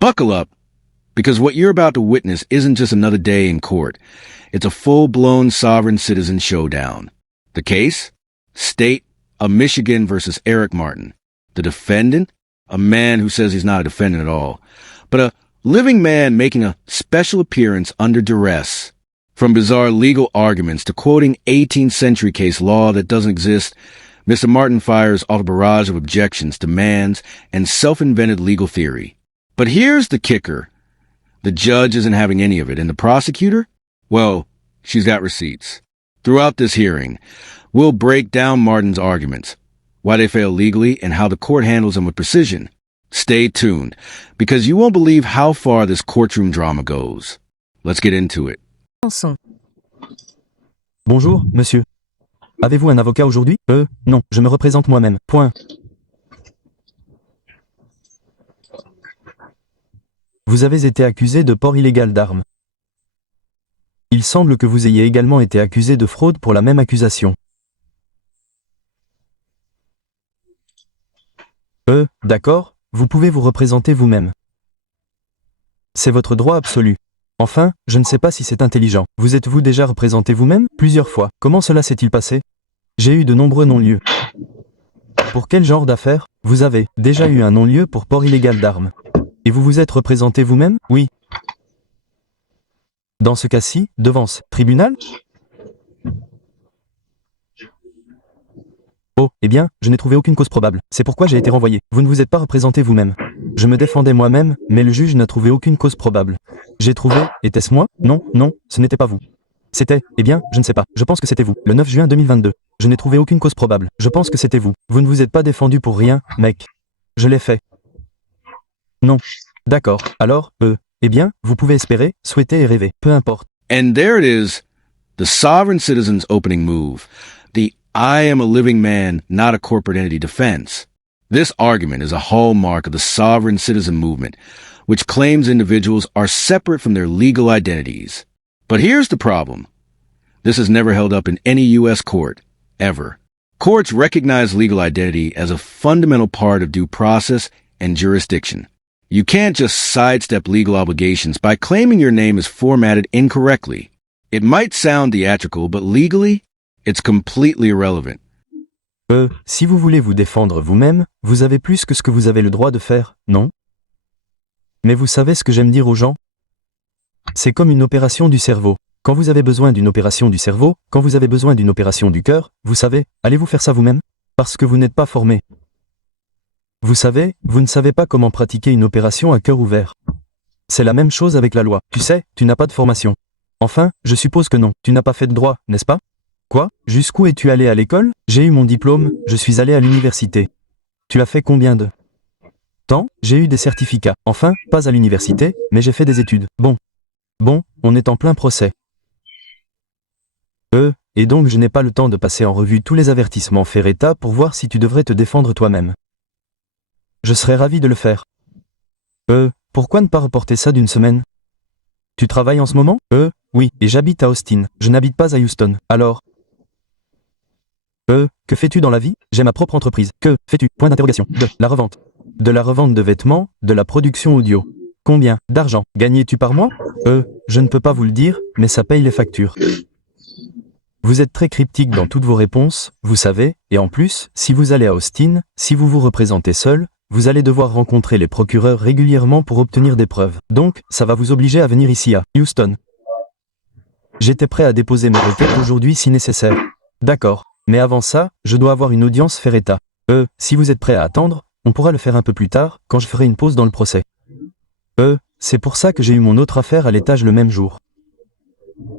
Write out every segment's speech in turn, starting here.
Buckle up, because what you're about to witness isn't just another day in court. It's a full-blown sovereign citizen showdown. The case? State of Michigan versus Eric Martin. The defendant? A man who says he's not a defendant at all, but a living man making a special appearance under duress. From bizarre legal arguments to quoting 18th century case law that doesn't exist, Mr. Martin fires off a barrage of objections, demands, and self-invented legal theory. But here's the kicker. The judge isn't having any of it, and the prosecutor? Well, she's got receipts. Throughout this hearing, we'll break down Martin's arguments, why they fail legally, and how the court handles them with precision. Stay tuned, because you won't believe how far this courtroom drama goes. Let's get into it. Bonjour, monsieur. Avez-vous un avocat aujourd'hui? Non, je me représente moi-même. Point. Vous avez été accusé de port illégal d'armes. Il semble que vous ayez également été accusé de fraude pour la même accusation. D'accord, vous pouvez vous représenter vous-même. C'est votre droit absolu. Enfin, je ne sais pas si c'est intelligent. Vous êtes-vous déjà représenté vous-même? Plusieurs fois. Comment cela s'est-il passé? J'ai eu de nombreux non-lieux. Pour quel genre d'affaires? Vous avez déjà eu un non-lieu pour port illégal d'armes. Et vous vous êtes représenté vous-même? Oui. Dans ce cas-ci, devant ce tribunal? Oh, eh bien, je n'ai trouvé aucune cause probable. C'est pourquoi j'ai été renvoyé. Vous ne vous êtes pas représenté vous-même. Je me défendais moi-même, mais le juge n'a trouvé aucune cause probable. J'ai trouvé, était-ce moi? Non, ce n'était pas vous. C'était, eh bien, je ne sais pas. Je pense que c'était vous. Le 9 juin 2022. Je n'ai trouvé aucune cause probable. Je pense que c'était vous. Vous ne vous êtes pas défendu pour rien, mec. Je l'ai fait. Non. D'accord. Alors, eh bien, vous pouvez espérer, souhaiter et rêver. Peu importe. And there it is, the sovereign citizen's opening move. The I am a living man, not a corporate entity defense. This argument is a hallmark of the sovereign citizen movement, which claims individuals are separate from their legal identities. But here's the problem. This is never held up in any U.S. court, ever. Courts recognize legal identity as a fundamental part of due process and jurisdiction. You can't just sidestep legal obligations by claiming your name is formatted incorrectly. It might sound theatrical, but legally, it's completely irrelevant. Si vous voulez vous défendre vous-même, vous avez plus que ce que vous avez le droit de faire, non? Mais vous savez ce que j'aime dire aux gens? C'est comme une opération du cerveau. Quand vous avez besoin d'une opération du cerveau, quand vous avez besoin d'une opération du cœur, vous savez, allez-vous faire ça vous-même? Parce que vous n'êtes pas formé. Vous savez, vous ne savez pas comment pratiquer une opération à cœur ouvert. C'est la même chose avec la loi. Tu sais, tu n'as pas de formation. Enfin, je suppose que non. Tu n'as pas fait de droit, n'est-ce pas? Quoi? Jusqu'où es-tu allé à l'école? J'ai eu mon diplôme, je suis allé à l'université. Tu as fait combien de temps? J'ai eu des certificats. Enfin, pas à l'université, mais j'ai fait des études. Bon, on est en plein procès. Et donc je n'ai pas le temps de passer en revue tous les avertissements Ferretta pour voir si tu devrais te défendre toi-même. Je serais ravi de le faire. Pourquoi ne pas reporter ça d'une semaine? Tu travailles en ce moment? Oui, et j'habite à Austin. Je n'habite pas à Houston. Alors? Que fais-tu dans la vie? J'ai ma propre entreprise. Que fais-tu? Point d'interrogation. De la revente. De la revente de vêtements, de la production audio. Combien d'argent gagnes-tu par mois? Je ne peux pas vous le dire, mais ça paye les factures. Vous êtes très cryptique dans toutes vos réponses, vous savez, et en plus, si vous allez à Austin, si vous vous représentez seul, vous allez devoir rencontrer les procureurs régulièrement pour obtenir des preuves. Donc, ça va vous obliger à venir ici à Houston. J'étais prêt à déposer mes requêtes aujourd'hui si nécessaire. D'accord. Mais avant ça, je dois avoir une audience Ferretta. Si vous êtes prêt à attendre, on pourra le faire un peu plus tard, quand je ferai une pause dans le procès. C'est pour ça que j'ai eu mon autre affaire à l'étage le même jour.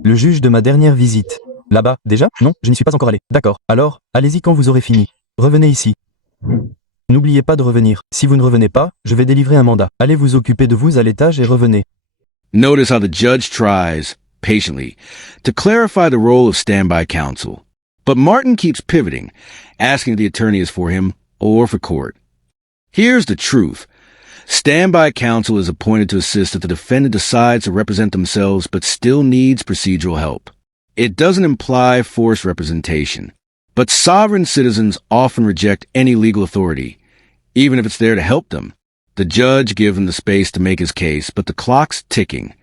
Le juge de ma dernière visite. Là-bas, déjà? Non, je n'y suis pas encore allé. D'accord. Alors, allez-y quand vous aurez fini. Revenez ici. N'oubliez pas de revenir. Si vous ne revenez pas, je vais délivrer un mandat. Allez vous occuper de vous à l'étage et revenez. Notice how the judge tries, patiently, to clarify the role of standby counsel. But Martin keeps pivoting, asking if the attorney is for him or for court. Here's the truth. Standby counsel is appointed to assist if the defendant decides to represent themselves but still needs procedural help. It doesn't imply forced representation. But sovereign citizens often reject any legal authority, even if it's there to help them. The judge gave him the space to make his case, but the clock's ticking.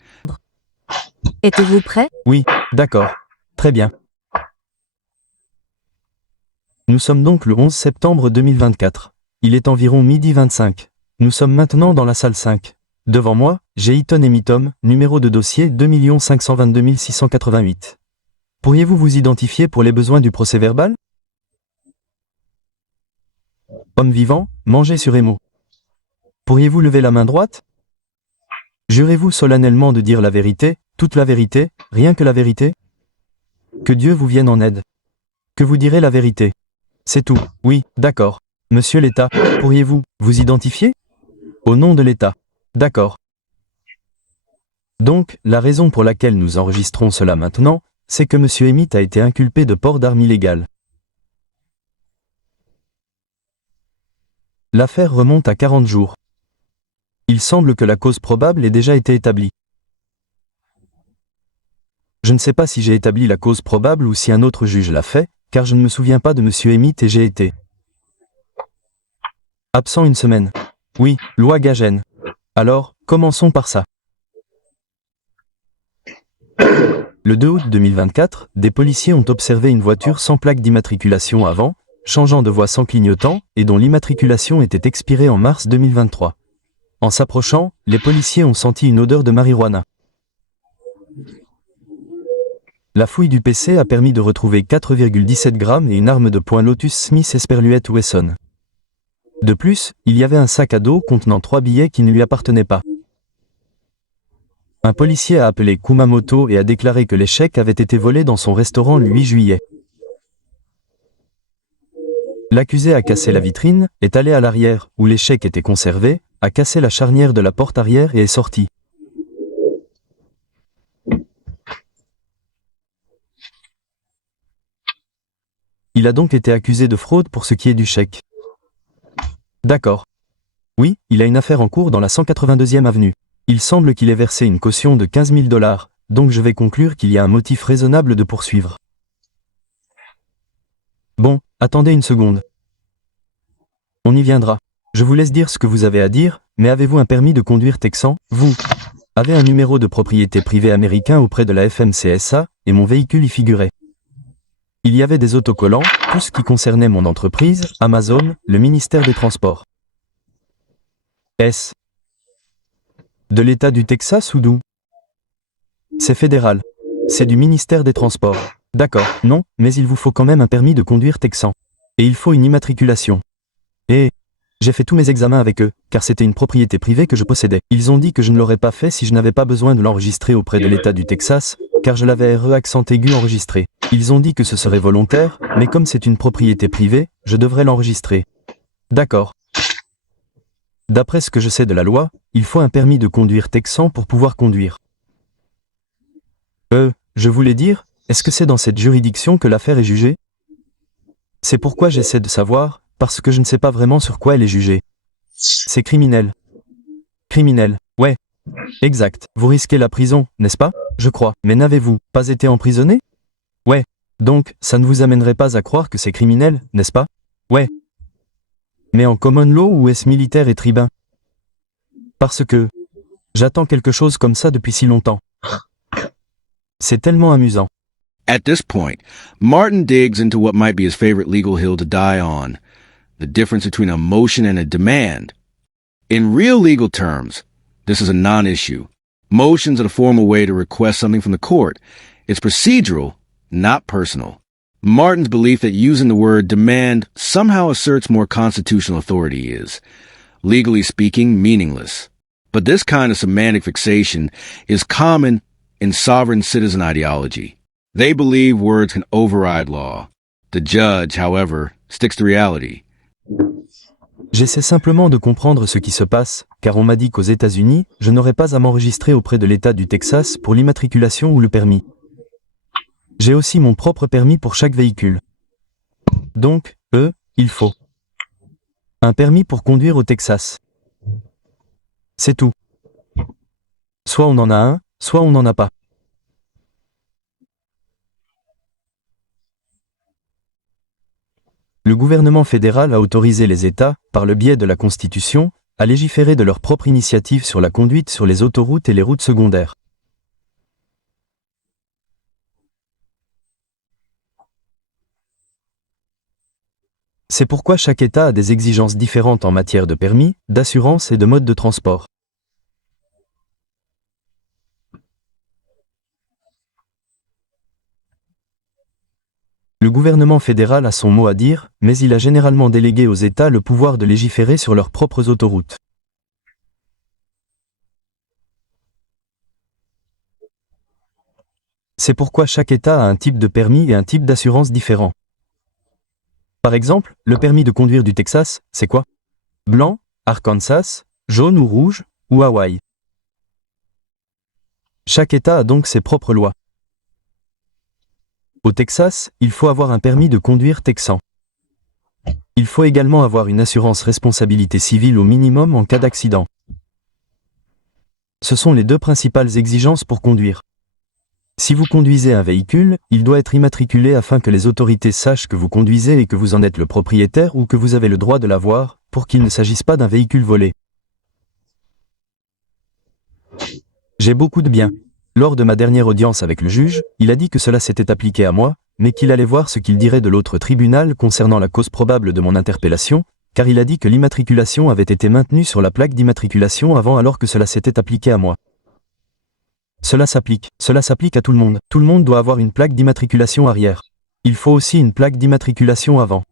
Êtes-vous prêt? Oui, d'accord. Très bien. Nous sommes donc le 11 septembre 2024. Il est environ 12h25. Nous sommes maintenant dans la salle 5. Devant moi, j'ai Eaton et Mittom, numéro de dossier 2 522 688. Pourriez-vous vous identifier pour les besoins du procès-verbal? Homme vivant, mangez sur émo. Pourriez-vous lever la main droite? Jurez-vous solennellement de dire la vérité, toute la vérité, rien que la vérité? Que Dieu vous vienne en aide. Que vous direz la vérité. C'est tout. Oui, d'accord. Monsieur l'État, pourriez-vous vous identifier? Au nom de l'État. D'accord. Donc, la raison pour laquelle nous enregistrons cela maintenant, c'est que Monsieur Emmett a été inculpé de port d'armes illégales. L'affaire remonte à 40 jours. Il semble que la cause probable ait déjà été établie. Je ne sais pas si j'ai établi la cause probable ou si un autre juge l'a fait, car je ne me souviens pas de Monsieur Emmett et j'ai été absent une semaine. Oui, loi Gagen. Alors, commençons par ça. Le 2 août 2024, des policiers ont observé une voiture sans plaque d'immatriculation avant, changeant de voie sans clignotant, et dont l'immatriculation était expirée en mars 2023. En s'approchant, les policiers ont senti une odeur de marijuana. La fouille du PC a permis de retrouver 4,17 grammes et une arme de poing Lotus Smith Esperluette Wesson. De plus, il y avait un sac à dos contenant 3 billets qui ne lui appartenaient pas. Un policier a appelé Kumamoto et a déclaré que les chèques avaient été volés dans son restaurant le 8 juillet. L'accusé a cassé la vitrine, est allé à l'arrière, où les chèques étaient conservés, a cassé la charnière de la porte arrière et est sorti. Il a donc été accusé de fraude pour ce qui est du chèque. D'accord. Oui, il a une affaire en cours dans la 182e avenue. Il semble qu'il ait versé une caution de 15 000 $, donc je vais conclure qu'il y a un motif raisonnable de poursuivre. Bon, attendez une seconde. On y viendra. Je vous laisse dire ce que vous avez à dire, mais avez-vous un permis de conduire texan? Vous avez un numéro de propriété privée américain auprès de la FMCSA, et mon véhicule y figurait. Il y avait des autocollants, tout ce qui concernait mon entreprise, Amazon, le ministère des Transports. Est-ce de l'État du Texas ou d'où? C'est fédéral. C'est du ministère des Transports. D'accord, non, mais il vous faut quand même un permis de conduire texan. Et il faut une immatriculation. Et j'ai fait tous mes examens avec eux, car c'était une propriété privée que je possédais. Ils ont dit que je ne l'aurais pas fait si je n'avais pas besoin de l'enregistrer auprès de l'État du Texas, car je l'avais accent aigu enregistré. Ils ont dit que ce serait volontaire, mais comme c'est une propriété privée, je devrais l'enregistrer. D'accord. D'après ce que je sais de la loi, il faut un permis de conduire texan pour pouvoir conduire. Je voulais dire, est-ce que c'est dans cette juridiction que l'affaire est jugée? C'est pourquoi j'essaie de savoir, parce que je ne sais pas vraiment sur quoi elle est jugée. C'est criminel. Criminel, ouais. Exact. Vous risquez la prison, n'est-ce pas? Je crois. Mais n'avez-vous pas été emprisonné? Ouais. Donc, ça ne vous amènerait pas à croire que c'est criminel, n'est-ce pas? Ouais. Mais en common law ou est-ce militaire et tribun? Parce que j'attends quelque chose comme ça depuis si longtemps. C'est tellement amusant. At this point, Martin digs into what might be his favorite legal hill to die on, the difference between a motion and a demand. In real legal terms, this is a non-issue. Motions are the formal way to request something from the court. It's procedural, not personal. Martin's belief that using the word demand somehow asserts more constitutional authority is, legally speaking, meaningless. But this kind of semantic fixation is common in sovereign citizen ideology. They believe words can override law. The judge, however, sticks to reality. J'essaie simplement de comprendre ce qui se passe, car on m'a dit qu'aux États-Unis, je n'aurais pas à m'enregistrer auprès de l'État du Texas pour l'immatriculation ou le permis. J'ai aussi mon propre permis pour chaque véhicule. Donc, il faut un permis pour conduire au Texas. C'est tout. Soit on en a un, soit on n'en a pas. Le gouvernement fédéral a autorisé les États, par le biais de la Constitution, à légiférer de leur propre initiative sur la conduite sur les autoroutes et les routes secondaires. C'est pourquoi chaque État a des exigences différentes en matière de permis, d'assurance et de mode de transport. Le gouvernement fédéral a son mot à dire, mais il a généralement délégué aux États le pouvoir de légiférer sur leurs propres autoroutes. C'est pourquoi chaque État a un type de permis et un type d'assurance différent. Par exemple, le permis de conduire du Texas, c'est quoi? Blanc, Arkansas, jaune ou rouge, ou Hawaï. Chaque État a donc ses propres lois. Au Texas, il faut avoir un permis de conduire texan. Il faut également avoir une assurance responsabilité civile au minimum en cas d'accident. Ce sont les deux principales exigences pour conduire. Si vous conduisez un véhicule, il doit être immatriculé afin que les autorités sachent que vous conduisez et que vous en êtes le propriétaire ou que vous avez le droit de l'avoir, pour qu'il ne s'agisse pas d'un véhicule volé. J'ai beaucoup de biens. Lors de ma dernière audience avec le juge, il a dit que cela s'était appliqué à moi, mais qu'il allait voir ce qu'il dirait de l'autre tribunal concernant la cause probable de mon interpellation, car il a dit que l'immatriculation avait été maintenue sur la plaque d'immatriculation avant alors que cela s'était appliqué à moi. Cela s'applique à tout le monde. Tout le monde doit avoir une plaque d'immatriculation arrière. Il faut aussi une plaque d'immatriculation avant.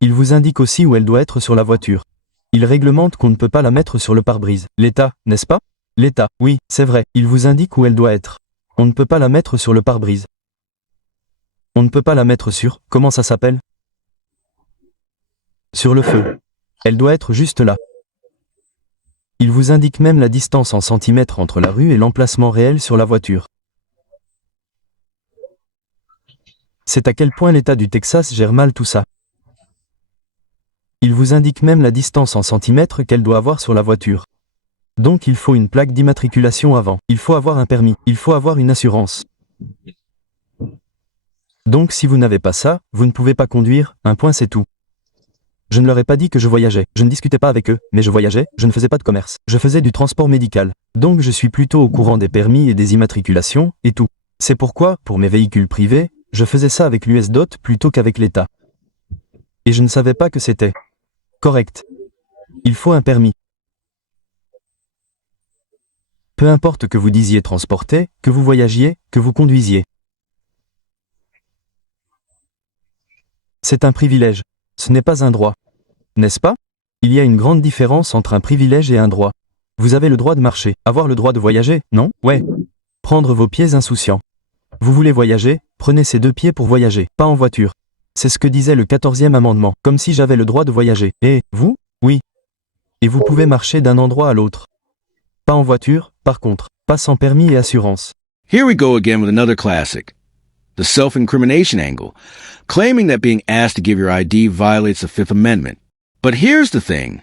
Il vous indique aussi où elle doit être sur la voiture. Il réglemente qu'on ne peut pas la mettre sur le pare-brise. L'État, n'est-ce pas? L'État, oui, c'est vrai, il vous indique où elle doit être. On ne peut pas la mettre sur le pare-brise. On ne peut pas la mettre sur, comment ça s'appelle? Sur le feu. Elle doit être juste là. Il vous indique même la distance en centimètres entre la rue et l'emplacement réel sur la voiture. C'est à quel point l'État du Texas gère mal tout ça. Il vous indique même la distance en centimètres qu'elle doit avoir sur la voiture. Donc il faut une plaque d'immatriculation avant. Il faut avoir un permis. Il faut avoir une assurance. Donc si vous n'avez pas ça, vous ne pouvez pas conduire, un point c'est tout. Je ne leur ai pas dit que je voyageais. Je ne discutais pas avec eux, mais je voyageais, je ne faisais pas de commerce. Je faisais du transport médical. Donc je suis plutôt au courant des permis et des immatriculations, et tout. C'est pourquoi, pour mes véhicules privés, je faisais ça avec l'US-DOT plutôt qu'avec l'État. Et je ne savais pas que c'était correct. Il faut un permis. Peu importe que vous disiez transporter, que vous voyagiez, que vous conduisiez. C'est un privilège. Ce n'est pas un droit. N'est-ce pas? Il y a une grande différence entre un privilège et un droit. Vous avez le droit de marcher, avoir le droit de voyager, non? Ouais. Prendre vos pieds insouciants. Vous voulez voyager, prenez ces deux pieds pour voyager, pas en voiture. C'est ce que disait le 14e amendement, comme si j'avais le droit de voyager. Et, vous? Oui. Et vous pouvez marcher d'un endroit à l'autre. Pas en voiture, par contre, pas sans permis et assurance. Here we go again with another classic. The self-incrimination angle, claiming that being asked to give your ID violates the Fifth Amendment. But here's the thing.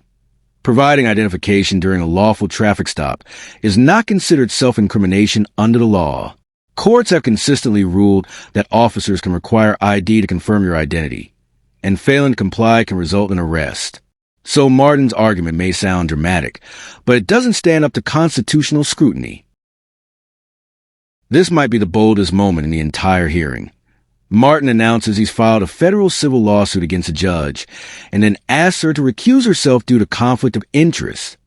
Providing identification during a lawful traffic stop is not considered self-incrimination under the law. Courts have consistently ruled that officers can require ID to confirm your identity, and failing to comply can result in arrest. So Martin's argument may sound dramatic, but it doesn't stand up to constitutional scrutiny. This might be the boldest moment in the entire hearing. Martin announces he's filed a federal civil lawsuit against a judge, and then asks her to recuse herself due to conflict of interest.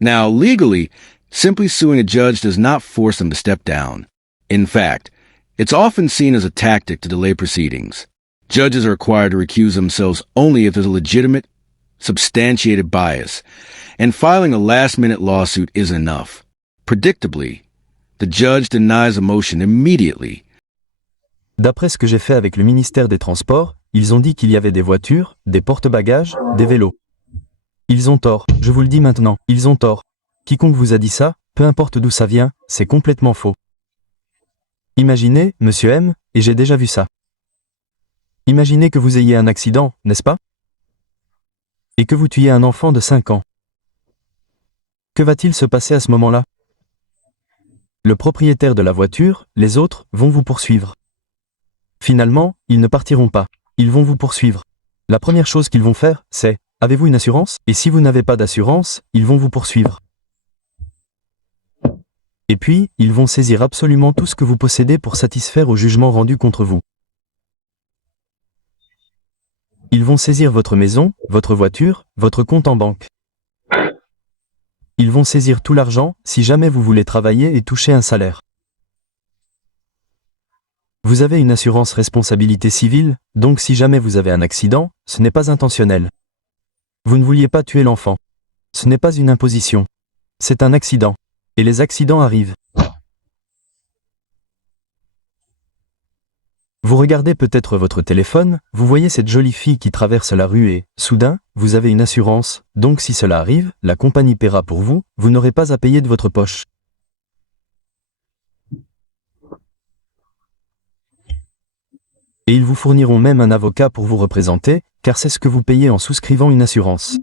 Now, legally, simply suing a judge does not force them to step down. In fact, it's often seen as a tactic to delay proceedings. Judges are required to recuse themselves only if there's a legitimate, substantiated bias, and filing a last-minute lawsuit isn't enough. Predictably, the judge denies a motion immediately. D'après ce que j'ai fait avec le ministère des Transports, ils ont dit qu'il y avait des voitures, des porte-bagages, des vélos. Ils ont tort, je vous le dis maintenant, ils ont tort. Quiconque vous a dit ça, peu importe d'où ça vient, c'est complètement faux. Imaginez, monsieur M, et j'ai déjà vu ça. Imaginez que vous ayez un accident, n'est-ce pas? Et que vous tuiez un enfant de 5 ans. Que va-t-il se passer à ce moment-là? Le propriétaire de la voiture, les autres, vont vous poursuivre. Finalement, ils ne partiront pas. Ils vont vous poursuivre. La première chose qu'ils vont faire, c'est « Avez-vous une assurance? Et si vous n'avez pas d'assurance, ils vont vous poursuivre. Et puis, ils vont saisir absolument tout ce que vous possédez pour satisfaire au jugement rendu contre vous. Ils vont saisir votre maison, votre voiture, votre compte en banque. Ils vont saisir tout l'argent si jamais vous voulez travailler et toucher un salaire. Vous avez une assurance responsabilité civile, donc si jamais vous avez un accident, ce n'est pas intentionnel. Vous ne vouliez pas tuer l'enfant. Ce n'est pas une imposition. C'est un accident. Et les accidents arrivent. Vous regardez peut-être votre téléphone, vous voyez cette jolie fille qui traverse la rue et, soudain, vous avez une assurance, donc si cela arrive, la compagnie paiera pour vous, vous n'aurez pas à payer de votre poche. Et ils vous fourniront même un avocat pour vous représenter, car c'est ce que vous payez en souscrivant une assurance.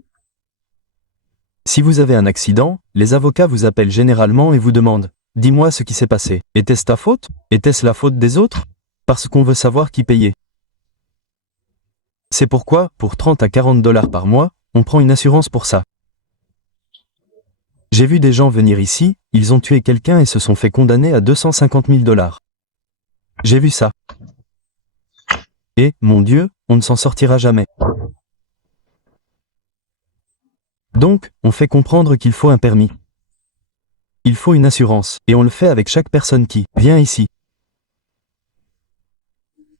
Si vous avez un accident, les avocats vous appellent généralement et vous demandent « Dis-moi ce qui s'est passé. Était-ce ta faute? Était-ce la faute des autres ?» Parce qu'on veut savoir qui payer. C'est pourquoi, pour 30 à 40 $ par mois, on prend une assurance pour ça. J'ai vu des gens venir ici, ils ont tué quelqu'un et se sont fait condamner à 250 000 $. J'ai vu ça. Et, mon Dieu, on ne s'en sortira jamais. Donc, on fait comprendre qu'il faut un permis. Il faut une assurance, et on le fait avec chaque personne qui vient ici.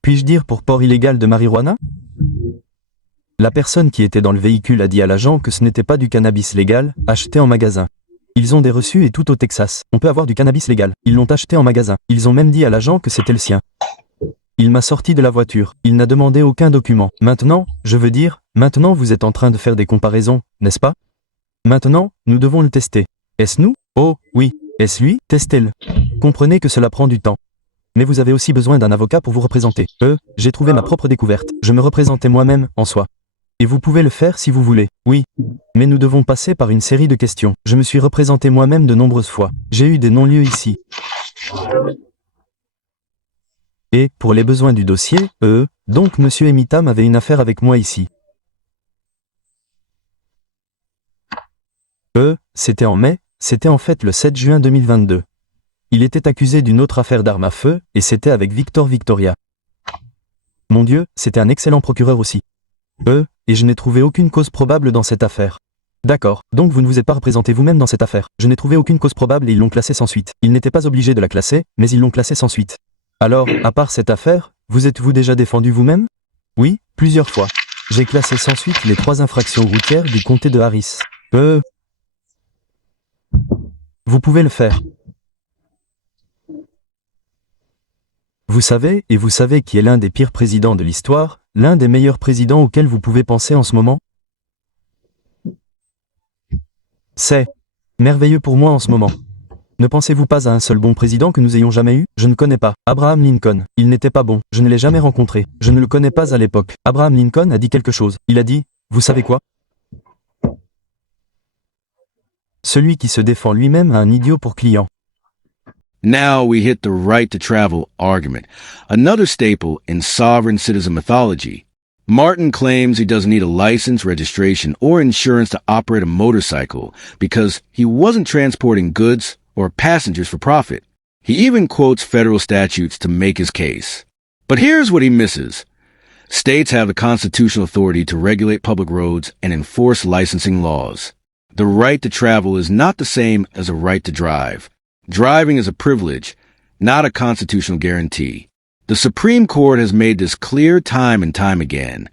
Puis-je dire pour port illégal de marijuana? La personne qui était dans le véhicule a dit à l'agent que ce n'était pas du cannabis légal, acheté en magasin. Ils ont des reçus et tout au Texas. On peut avoir du cannabis légal. Ils l'ont acheté en magasin. Ils ont même dit à l'agent que c'était le sien. Il m'a sorti de la voiture. Il n'a demandé aucun document. Maintenant, je veux dire, maintenant vous êtes en train de faire des comparaisons, n'est-ce pas? Maintenant, nous devons le tester. Est-ce nous? Oh, oui. Est-ce lui? Testez-le. Comprenez que cela prend du temps. Mais vous avez aussi besoin d'un avocat pour vous représenter. J'ai trouvé ma propre découverte. Je me représentais moi-même, en soi. Et vous pouvez le faire si vous voulez. Oui. Mais nous devons passer par une série de questions. Je me suis représenté moi-même de nombreuses fois. J'ai eu des non-lieux ici. Et, pour les besoins du dossier, donc Monsieur Emitam avait une affaire avec moi ici. C'était en mai, c'était en fait le 7 juin 2022. Il était accusé d'une autre affaire d'armes à feu, et c'était avec Victor Victoria. Mon Dieu, c'était un excellent procureur aussi. Et je n'ai trouvé aucune cause probable dans cette affaire. D'accord, donc vous ne vous êtes pas représenté vous-même dans cette affaire. Je n'ai trouvé aucune cause probable et ils l'ont classée sans suite. Ils n'étaient pas obligés de la classer, mais ils l'ont classée sans suite. Alors, à part cette affaire, vous êtes-vous déjà défendu vous-même? Oui, plusieurs fois. J'ai classé sans suite les 3 infractions routières du comté de Harris. Vous pouvez le faire. Vous savez, et vous savez qui est l'un des pires présidents de l'histoire, l'un des meilleurs présidents auxquels vous pouvez penser en ce moment? C'est merveilleux pour moi en ce moment. Ne pensez-vous pas à un seul bon président que nous ayons jamais eu? Je ne connais pas. Abraham Lincoln. Il n'était pas bon. Je ne l'ai jamais rencontré. Je ne le connais pas à l'époque. Abraham Lincoln a dit quelque chose. Il a dit, vous savez quoi? Celui qui se défend lui-même a un idiot pour client. Now we hit the right to travel argument, another staple in sovereign citizen mythology. Martin claims he doesn't need a license, registration, or insurance to operate a motorcycle because he wasn't transporting goods or passengers for profit. He even quotes federal statutes to make his case. But here's what he misses. States have the constitutional authority to regulate public roads and enforce licensing laws. The right to travel is not the same as a right to drive. Driving is a privilege, not a constitutional guarantee. The Supreme Court has made this clear time and time again.